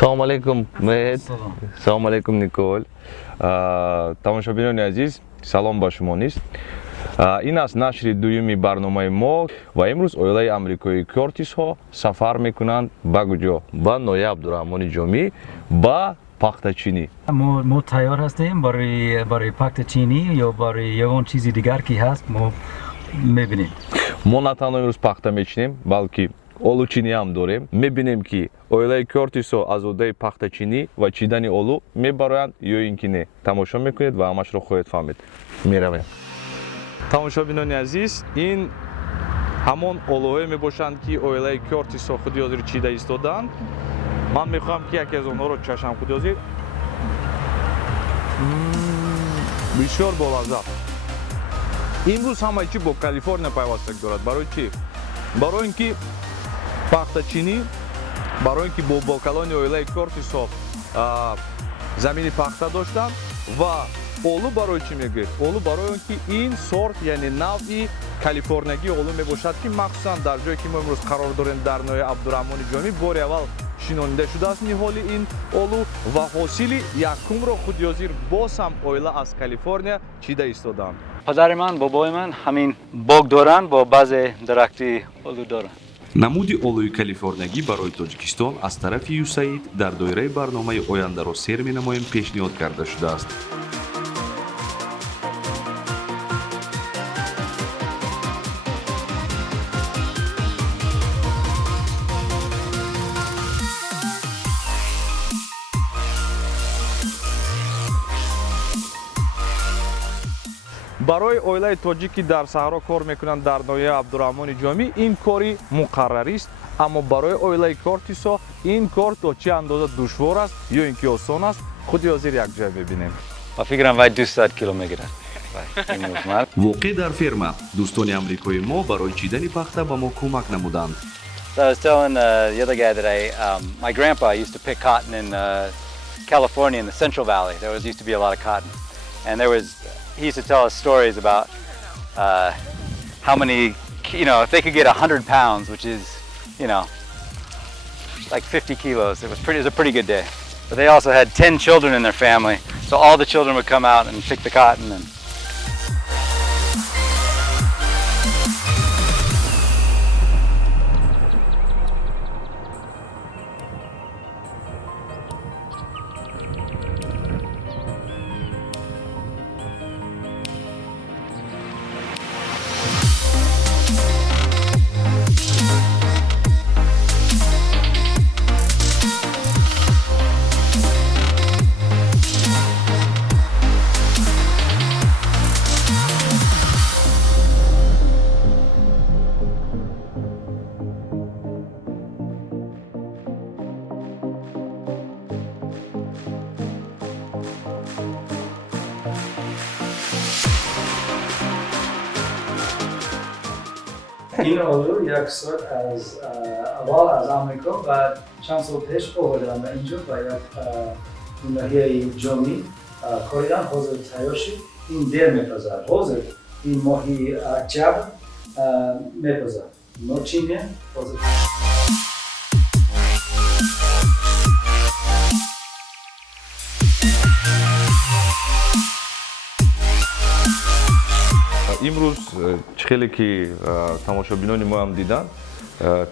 Салом алейкум, Меҳед. Салом. Салом алейкум, Никол. Тамошобинони азиз, салом ба шумо нест. Ин аст нашри дуюми барномаи мо ва имрӯз оилаи амрикои Кёртисҳо сафар мекунанд ба куҷо? Ба ноҳияи Абдураҳмони Ҷомӣ, ба пахтачинӣ. мо тайёр ҳастем барои пахтачинӣ ё барои ягон чизи дигар ки ҳаст мо мебинем. Мо на танҳо имрӯз пахта мечинем, балки олучинӣ ҳам дорем. Мебинем ки оилаи Кёртисҳо аз оддаи пахтачинӣ ва чидани олу мебароянд ё ин ки не. Тамошо мекунед ва ҳамашро хоҳед фаҳмид. Меравем. Тамошобинони азиз, ин ҳамон олуҳое мебошанд ки оилаи Кёртисҳо худи ҳозир чида истодаанд. Ман мехоҳам ки яке аз онҳоро чашам худи ҳозир. Бисёр болаззат. Имрӯз ҳамаи чӣ бо Калифорния пайвастак дорад. Барои чӣ? Барои ин ки пахтачинӣ, барои ин ки бобокалони оилаи Кёртисҳо замини пахта доштанд ва олу барои чӣ мегӯяд? Олу барои он ки ин сорт, яъне навъи калифорниягии олу мебошад ки махсусан дар ҷое ки мо имрӯз қарор дорем дар ноҳияи Абдураҳмони Ҷомӣ бори аввал шинонида шудааст ниҳоли ин олу ва ҳосили якумро худи ҳозир боз ҳам оила аз Калифорния чида истодаанд. падари ман бобои ман ҳамин бог доранд бо баъзе дарахти олу доранд. намуди олуи калифорниягӣ барои тоҷикистон аз тарафи USAID дар доираи барномаи ояндаро сер менамоем пешниҳод карда шудааст. барои оилаи тоҷик ки дар саҳро кор мекунанд дар ноҳияи Абдураҳмони Ҷомӣ ин кори муқаррарист, аммо барои оилаи Кёртисҳо ин кор то чӣ андоза душвор аст ё ин ки осон аст, худи ҳозир якҷоя мебинем. Ба фикрам вай 200 кило мегирад. воқеъ дар ферма дӯстони амрикои мо барои чидани пахта ба мо кӯмак намуданд. So I was telling the other guy that my grandpa used to pick cotton in California in the Central Valley. There used to be a lot of cotton, and he used to tell us stories about how many, if they could get 100 pounds, which is, like 50 kilos. It was a pretty good day. But they also had 10 children in their family, so all the children would come out and pick the cotton. And این آلو یک سال از اول از آمریکا و چند سال پیش آوردم اینجا و یک ناحیه جامی کاریدم حاضر تیار شد. این دیر میپزد. حاضر این ماهی اکتبر میپزد. نوچینه حاضر. имрӯз хеле ки тамошобинони мо ҳам диданд,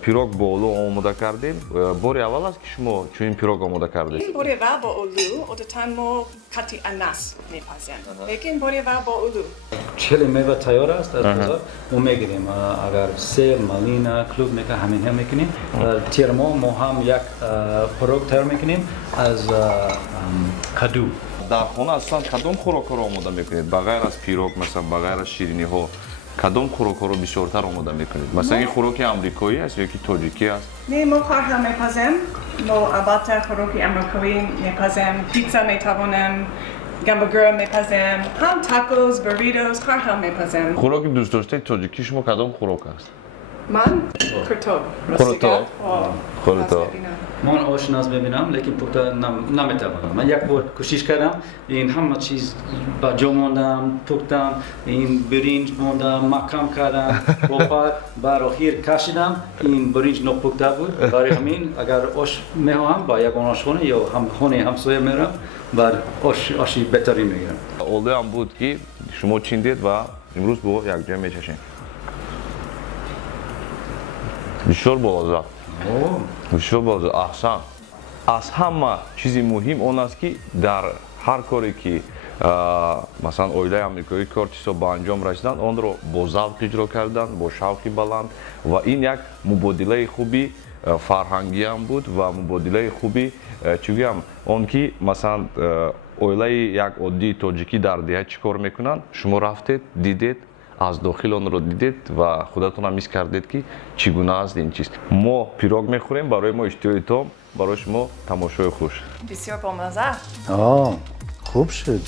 пирог бо олу омода кардем. Бори аввал аст ки шумо чунин пирог омода кардед? Бори ва бо олу одатан мо қати анас мепазем. Лекин бори ва бо олу. чили мева тайёр аст аз бозор мо мегирем. агар себ, малина, клубника ҳамин ҳам мекунем. термо мо ҳам як пирог тайёр мекунем аз каду. дар хона асосан кадом хӯрокҳоро омода мекунед? Ба ғайр аз пирог, масалан ба ғайр аз шириниҳо, кадом хӯрокҳоро бисёртар омода мекунед? Масалан ин хӯроки амрикоӣ аст ё ки тоҷикӣ аст? Не, мо қарҳа мепазем. Мо албатта хӯроки амрикоӣ мепазем. Пицца метавонем, гамбургер мепазем, ҳам такос, бурритос, қарҳа мепазем. хӯроки дӯстдоштаи тоҷикӣ шумо кадом хӯрок аст? Ман куртоб. Куртоб. О, Куртоб. аз мебинам. من آشناس ببینم لیکن پخته نمیتوانم. من یک بار کوشش کردم این همه چیز با جا ماندم پختم این برنج ماندم مکم کردم بر آخر کشیدم این برنج نپخته بود برای همین اگر آش میخواهم با یک آشخانه یا خانه همسایه میرم بر آشی بهتری میگیرم. Olduğu an بود که شما چین دید و امروز با یک جای میچشین. بسیار بالازا. بسیار بالازا. احسن. از همه چیزی مهم اون است که در هر کاری که مثلا اویلای آمریکایی کارتیسو با انجام رسیدن آن رو با ذوق اجرا کردن با شوقی بلند و این یک مبادله خوبی فرهنگی هم بود و مبادله خوبی چی بگم اون که مثلا اویلای یک عادی تاجیکی در دهه چیکار میکنن شما رفتید دیدید از داخل آن رو دیدید و خودتون هم میز کردید که چگونه است این چیز. ما پیروگ میخوریم برای ما اشتیاقی تام برای شما تماشای خوش. بسیار بامزه. خوب شد.